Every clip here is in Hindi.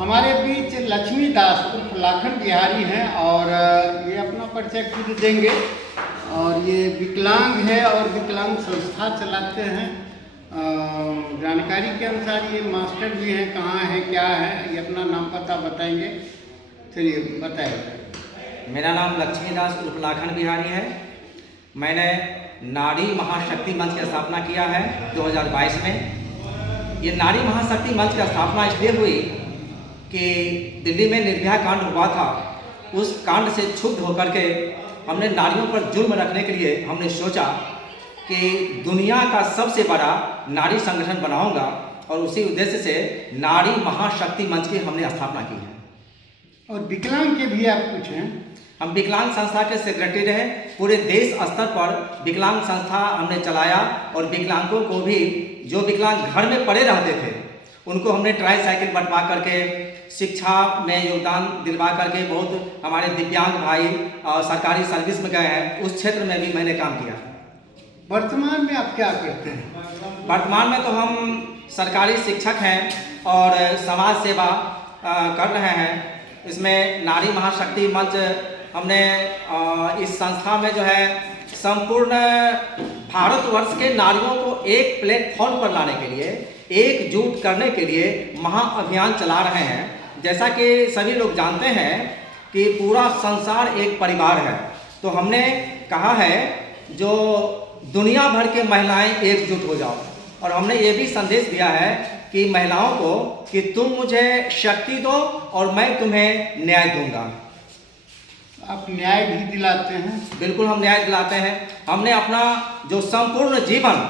हमारे बीच लक्ष्मी दास उर्फ लाखन बिहारी हैं और ये अपना परिचय खुद देंगे। और ये विकलांग है और विकलांग संस्था चलाते हैं। जानकारी के अनुसार ये मास्टर भी हैं, कहाँ है क्या है, ये अपना नाम पता बताएंगे। चलिए बताएं। मेरा नाम लक्ष्मी दास उर्फ लाखन बिहारी है। मैंने नारी महाशक्ति मंच की स्थापना किया है 2022 में। ये नारी महाशक्ति मंच की स्थापना इसलिए हुई कि दिल्ली में निर्भया कांड हुआ था। उस कांड से क्षुब्ध होकर के हमने नारियों पर जुल्म रखने के लिए हमने सोचा कि दुनिया का सबसे बड़ा नारी संगठन बनाऊंगा, और उसी उद्देश्य से नारी महाशक्ति मंच की हमने स्थापना की है। और विकलांग के भी आप कुछ हैं? हम विकलांग संस्था के सेक्रेटरी रहे। पूरे देश स्तर पर विकलांग संस्था हमने चलाया, और विकलांगों को भी, जो विकलांग घर में पड़े रहते थे, उनको हमने ट्राई साइकिल बंटवा करके शिक्षा में योगदान दिलवा करके बहुत हमारे दिव्यांग भाई सरकारी सर्विस में गए हैं। उस क्षेत्र में भी मैंने काम किया। वर्तमान में आप क्या करते हैं? वर्तमान में तो हम सरकारी शिक्षक हैं और समाज सेवा कर रहे हैं। इसमें नारी महाशक्ति मंच हमने इस संस्था में जो है संपूर्ण भारतवर्ष के नारियों को एक प्लेटफॉर्म पर लाने के लिए, एकजुट करने के लिए महाअभियान चला रहे हैं। जैसा कि सभी लोग जानते हैं कि पूरा संसार एक परिवार है, तो हमने कहा है जो दुनिया भर के महिलाएं एकजुट हो जाओ। और हमने ये भी संदेश दिया है कि महिलाओं को कि तुम मुझे शक्ति दो और मैं तुम्हें न्याय दूंगा। आप न्याय भी दिलाते हैं? बिल्कुल, हम न्याय दिलाते हैं। हमने अपना जो संपूर्ण जीवन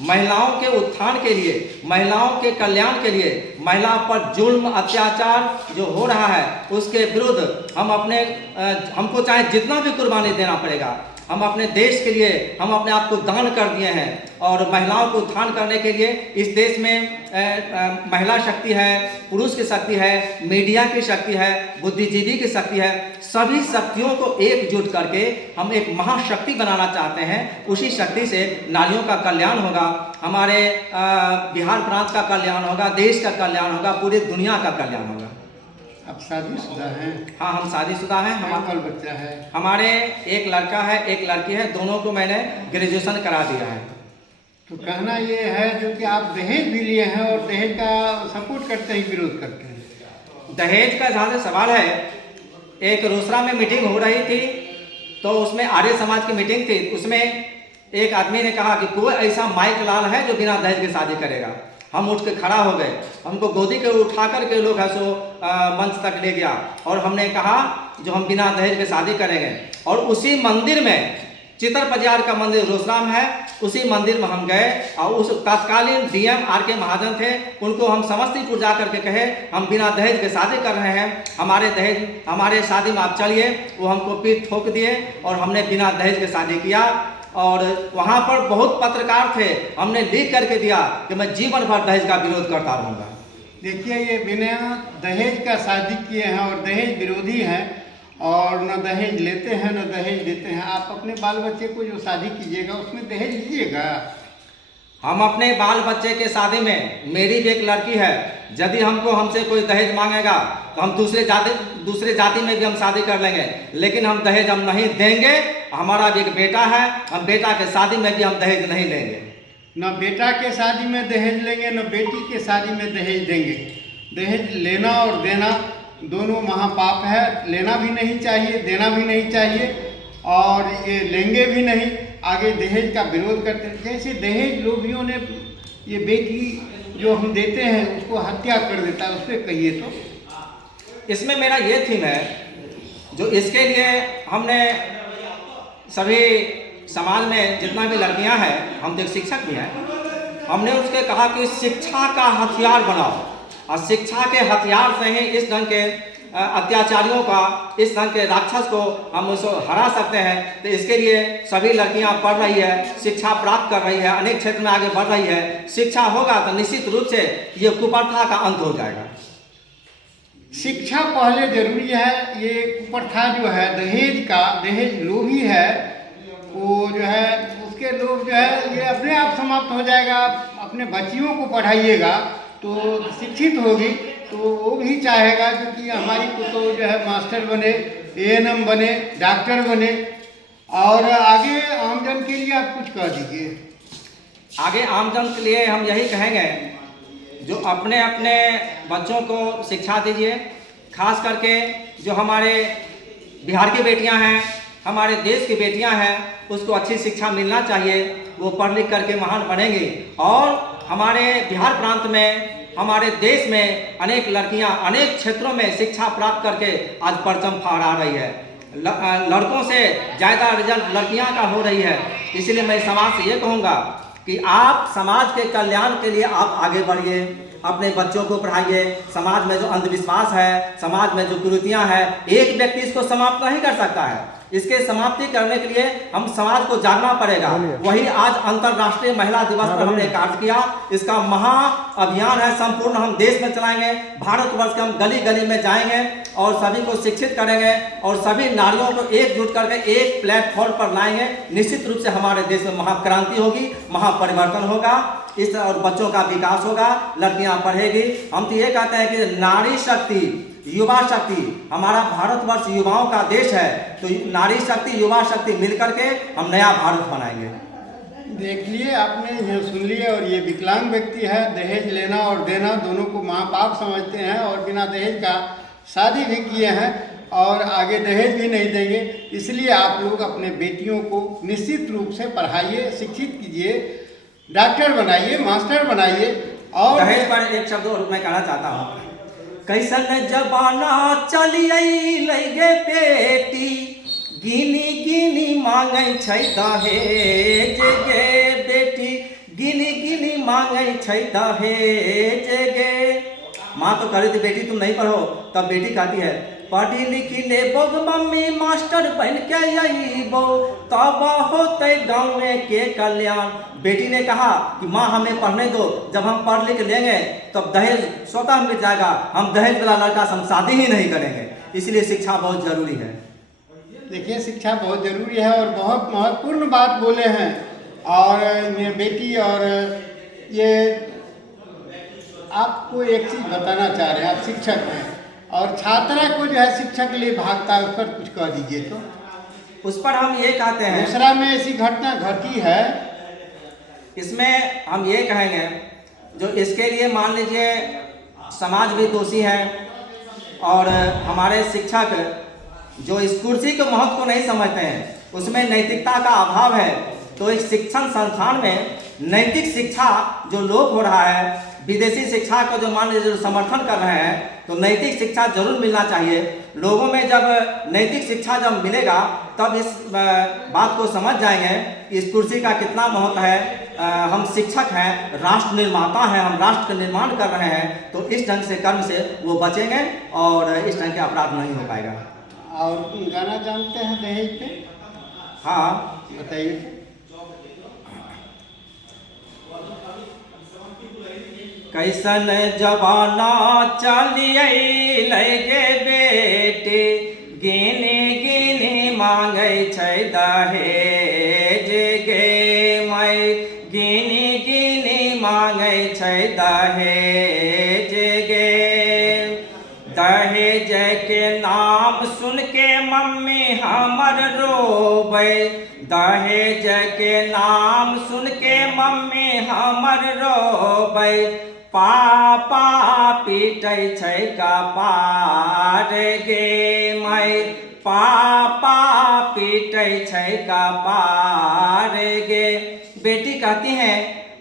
महिलाओं के उत्थान के लिए, महिलाओं के कल्याण के लिए, महिला पर जुल्म अत्याचार जो हो रहा है उसके विरुद्ध हमको चाहे जितना भी कुर्बानी देना पड़ेगा, हम अपने देश के लिए हम अपने आप को दान कर दिए हैं। और महिलाओं को उत्थान करने के लिए इस देश में महिला शक्ति है, पुरुष की शक्ति है, मीडिया की शक्ति है, बुद्धिजीवी की शक्ति है। सभी शक्तियों को एकजुट करके हम एक महाशक्ति बनाना चाहते हैं। उसी शक्ति से नारियों का कल्याण होगा, हमारे बिहार प्रांत का कल्याण होगा, देश का कल्याण होगा, पूरी दुनिया का कल्याण होगा। आप शादीशुदा हैं? हाँ, हम शादीशुदा हैं। हमारा बच्चा है? हमारे एक लड़का है, एक लड़की है। दोनों को मैंने ग्रेजुएशन करा दिया है। तो कहना ये है जो कि आप दहेज भी लिए हैं और दहेज का सपोर्ट करते हैं, विरोध करते हैं? दहेज का जहाँ से सवाल है, एक रोसड़ा में मीटिंग हो रही थी, तो उसमें आर्य समाज की मीटिंग थी। उसमें एक आदमी ने कहा कि कोई ऐसा माइक लाल है जो बिना दहेज के शादी करेगा। हम उठ के खड़ा हो गए, हमको गोदी के उठा कर के लोग है सो मंच तक ले गया, और हमने कहा जो हम बिना दहेज के शादी करेंगे। और उसी मंदिर में, चितर पजियार का मंदिर रोसराम है, उसी मंदिर में हम गए और उस तत्कालीन डीएम आर.के. महाजन थे, उनको हम समस्तीपुर जा करके कहे हम बिना दहेज के शादी कर रहे हैं, हमारे शादी में आप चलिए। वो हमको पीठ ठोक दिए और हमने बिना दहेज के शादी किया। और वहाँ पर बहुत पत्रकार थे, हमने लिख करके दिया कि मैं जीवन भर दहेज का विरोध करता रहूँगा। देखिए, ये बिना दहेज का शादी किए हैं और दहेज विरोधी हैं, और न दहेज लेते हैं न दहेज देते हैं। आप अपने बाल बच्चे को जो शादी कीजिएगा उसमें दहेज लीजिएगा? हम अपने बाल बच्चे के शादी में, मेरी भी एक लड़की है, यदि हमसे कोई दहेज मांगेगा तो हम दूसरे जाति में भी हम शादी कर लेंगे, लेकिन हम दहेज हम नहीं देंगे। हमारा भी एक बेटा है, हम बेटा के शादी में भी हम दहेज नहीं लेंगे। न बेटा के शादी में दहेज लेंगे, न बेटी के शादी में दहेज देंगे। दहेज लेना और देना दोनों महापाप है। लेना भी नहीं चाहिए, देना भी नहीं चाहिए, और ये लेंगे भी नहीं। आगे दहेज का विरोध करते हैं। जैसे दहेज लोभियों ने ये बेटी जो हम देते हैं उसको हत्या कर देता है, उस पर कहिए तो। इसमें मेरा ये थीम है, जो इसके लिए हमने सभी समाज में जितना भी लड़कियां हैं, हम तो शिक्षक भी हैं, हमने उसके कहा कि शिक्षा का हथियार बनाओ, और शिक्षा के हथियार से ही इस ढंग के अत्याचारियों का, इस ढंग के राक्षस को हम उसको हरा सकते हैं। तो इसके लिए सभी लड़कियां पढ़ रही है, शिक्षा प्राप्त कर रही है, अनेक क्षेत्र में आगे बढ़ रही है। शिक्षा होगा तो निश्चित रूप से ये कुप्रथा का अंत हो जाएगा। शिक्षा पहले जरूरी है। ये कुप्रथा जो है दहेज लोभी है, वो जो है उसके लोग जो है ये अपने आप समाप्त हो जाएगा। अपने बच्चियों को पढ़ाइएगा तो शिक्षित होगी, तो वो भी चाहेगा कि हमारी को तो जो है मास्टर बने, एएनएम बने, डॉक्टर बने। और आगे आमजन के लिए आप कुछ कह दीजिए। आगे आमजन के लिए हम यही कहेंगे, जो अपने अपने बच्चों को शिक्षा दीजिए, खास करके जो हमारे बिहार की बेटियां हैं, हमारे देश की बेटियां हैं, उसको अच्छी शिक्षा मिलना चाहिए। वो पढ़ लिख करके महान बनेंगी। और हमारे बिहार प्रांत में, हमारे देश में अनेक लड़कियां अनेक क्षेत्रों में शिक्षा प्राप्त करके आज परचम फहरा रही है। लड़कों से ज़्यादा रिजल्ट लड़कियां का हो रही है। इसलिए मैं समाज से ये कहूँगा कि आप समाज के कल्याण के लिए आप आगे बढ़िए, अपने बच्चों को पढ़ाइए। समाज में जो अंधविश्वास है, समाज में जो कुरीतियाँ हैं, एक व्यक्ति इसको समाप्त नहीं कर सकता है। इसके समाप्ति करने के लिए हम समाज को जागना पड़ेगा। वही आज अंतर्राष्ट्रीय महिला दिवस पर हमने कार्य किया। इसका महा अभियान है, संपूर्ण हम देश में चलाएंगे। भारतवर्ष के हम गली गली में जाएंगे और सभी को शिक्षित करेंगे और सभी नारियों को एकजुट करके एक प्लेटफॉर्म पर लाएंगे। निश्चित रूप से हमारे देश में महाक्रांति होगी, महापरिवर्तन होगा, इस और बच्चों का विकास होगा, लड़कियां पढ़ेगी। हम तो ये कहते हैं कि नारी शक्ति, युवा शक्ति, हमारा भारतवर्ष युवाओं का देश है। तो नारी शक्ति, युवा शक्ति मिलकर के हम नया भारत बनाएंगे। देख लिए आपने, ये सुन लिए। और ये विकलांग व्यक्ति है, दहेज लेना और देना दोनों को माँ बाप समझते हैं और बिना दहेज का शादी भी किए हैं और आगे दहेज भी नहीं देंगे। इसलिए आप लोग अपने बेटियों को निश्चित रूप से पढ़ाइए, शिक्षित कीजिए, डॉक्टर बनाइए, मास्टर बनाइए। और दहेज पर एक शब्द और मैं कहना चाहता हूँ। कैसन जमाना चलिए लगे बेटी, गिनी गिनी मांगे छै दहेज गे बेटी, गिनी गिनी मांगे छै दहेज गे। माँ तो कह रही थी बेटी तुम नहीं पढ़ो, तब बेटी कहती है पढ़ी लिखी ले बोग मम्मी मास्टर बन के अइबो, तब होते गाँव के कल्याण। बेटी ने कहा कि माँ हमें पढ़ने दो, जब हम पढ़ लिख लेंगे तब दहेज स्वतः मिल जाएगा, हम दहेज वाला लड़का से हम शादी ही नहीं करेंगे। इसलिए शिक्षा बहुत जरूरी है। देखिए, शिक्षा बहुत जरूरी है और बहुत महत्वपूर्ण बात बोले हैं। और ये बेटी, और ये आपको एक चीज़ बताना चाह रहे हैं, आप शिक्षक हैं और छात्रा को जो है शिक्षक के लिए भागता है, उस पर कुछ कह दीजिए। तो उस पर हम ये कहते हैं, दूसरा में ऐसी घटना घटी है, इसमें हम ये कहेंगे जो इसके लिए मान लीजिए समाज भी दोषी है और हमारे शिक्षक जो इस कुर्सी के महत्व को नहीं समझते हैं, उसमें नैतिकता का अभाव है। तो इस शिक्षण संस्थान में नैतिक शिक्षा जो लोप हो रहा है, विदेशी शिक्षा को जो मान लीजिए जो समर्थन कर रहे हैं, तो नैतिक शिक्षा जरूर मिलना चाहिए। लोगों में जब नैतिक शिक्षा जब मिलेगा तब इस बात को समझ जाएंगे कि इस कुर्सी का कितना महत्व है। हम शिक्षक हैं, राष्ट्र निर्माता हैं, हम राष्ट्र का निर्माण कर रहे हैं। तो इस ढंग से कर्म से वो बचेंगे और इस ढंग के अपराध नहीं हो पाएगा। और गाना जानते हैं दहेज पे? हाँ बताइए। कैसन जमाना चलिए लगे बेटी, गिनी गिनी मांगे छै दहेज गे माई, गिनी गिनी मांगे छै दहेज गे। दहेज के नाम सुन के मम्मी हमर रोबै, दहेज के नाम सुन के मम्मी हमर रोबै। पापा पीटै छै कपार गे माई, पापा पीटै छै कपार गे। बेटी कहती हैं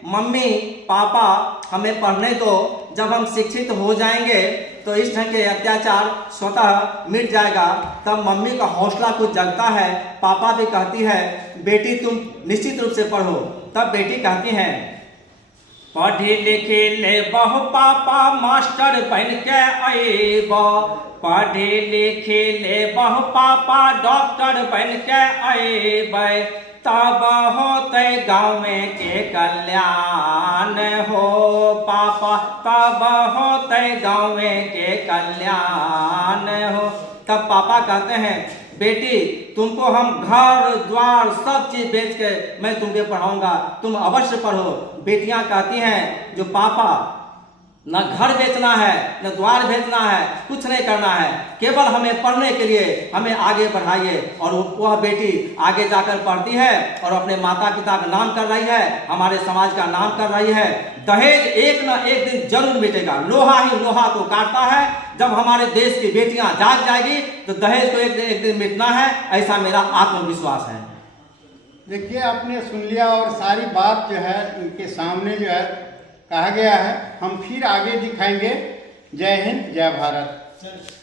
मम्मी पापा हमें पढ़ने दो, जब हम शिक्षित हो जाएंगे तो इस ढंग के अत्याचार स्वतः मिट जाएगा। तब मम्मी का हौसला कुछ जगता है। पापा भी कहती है बेटी तुम निश्चित रूप से पढ़ो। तब बेटी कहती हैं पढ़ी लिखी ले बहु पापा मास्टर बन के अइबो, पढ़ी लिखी ले बहु पापा डॉक्टर बन के अइबै, तब होते गाँव के कल्याण हो पापा, तब होते गाँव के कल्याण हो। तब पापा कहते हैं बेटी तुमको हम घर द्वार सब चीज़ बेच के मैं तुमको पढ़ाऊंगा, तुम अवश्य पढ़ो। बेटियां कहती हैं जो पापा न घर बेचना है, न द्वार बेचना है, कुछ नहीं करना है। केवल हमें पढ़ने के लिए हमें आगे बढ़ाइए। और वह बेटी आगे जाकर पढ़ती है और अपने माता पिता का नाम कर रही है, हमारे समाज का नाम कर रही है। दहेज एक न एक दिन जरूर मिटेगा। लोहा ही लोहा को काटता है। जब हमारे देश की बेटियां जाग जाएगी तो दहेज को एक दिन मिटना है, ऐसा मेरा आत्मविश्वास है। देखिए, आपने सुन लिया और सारी बात जो है इनके सामने जो है कहा गया है। हम फिर आगे दिखाएंगे। जय हिंद, जय भारत।